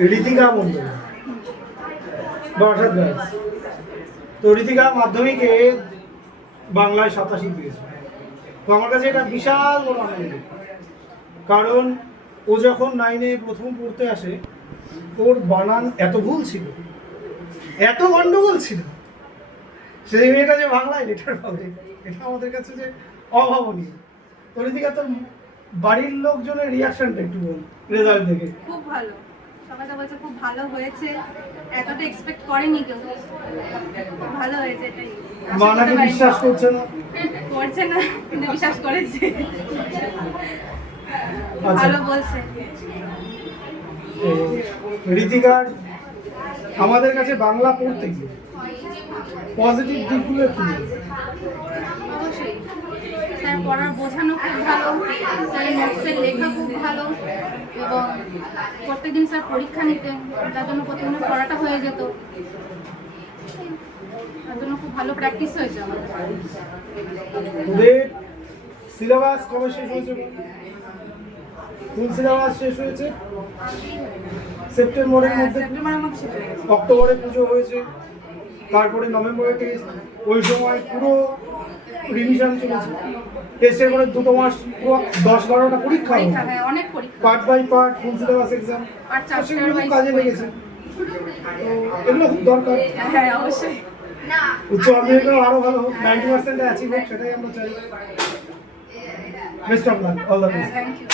Ritika Mondal, Barasat girls. তো ঋতিকা মাধ্যমিকে বাংলায় 87 পেয়েছে। তো আমার কাছে এটা বিশাল বড় আনন্দ, কারণ ও যখন 9-এ প্রথম পড়তে আসে ওর বানান এত ভুল ছিল, এত গন্ডগোল ছিল, সেই মেয়েটা যে বাংলায় লেটার পাবে এটা আমাদের কাছে যে অভাবনীয়। তো ঋতিকা, তোর বাড়ির লোকজনের রিয়াকশনটা একটু বল রেজাল্ট দেখে। খুব ভালো, সবাই তো বলছে খুব ভালো হয়েছে, এতটা এক্সপেক্ট করেনি কেউ, ভালো হয়েছে এটাই। মা নাকি বিশ্বাস করছে না? করছে না, কিন্তু বিশ্বাস করেছে, আচ্ছা। ভালো বলছে। তো ঋতিকার আমাদের কাছে বাংলা পড়তে গিয়ে পজিটিভ দিকগুলো কি? অবশ্যই স্যার পড়ার বোঝানো খুব ভালো, স্যারের নোটসের লেখা খুব ভালো, এবং প্রত্যেকদিন স্যার পরীক্ষা নিতেন, যার জন্য প্রথমে পড়াটা হয়ে যেত, তার জন্য খুব ভালো প্র্যাকটিস হয়েছে আমাদের। ওদের সিলেবাস কবে শেষ হয়েছে? ফুল সিলেবাস শেষ হয়েছে সেপ্টেম্বরের মধ্যে, সেপ্টেম্বরের মধ্যে শেষ হয়ে গেছে। অক্টোবরে পুজো হয়েছে, তারপরে নভেম্বরে টেস্ট, ওই সময় পুরো রিভিশন চলেছে, টেস্টের পরে 2 মাস পুরো 10-12টা পরীক্ষা, হ্যাঁ, অনেক পরীক্ষা, part by part full syllabus exam, আর সেগুলো খুব কাজে লেগেছে। তো এগুলো খুব দরকার। হ্যাঁ অবশ্যই। উচ্চ মাধ্যমিকেও আরো ভালো হোক, 90% অ্যাচিভ হোক, সেটাই আমরা চাই। Best of luck, all the best. Thank you.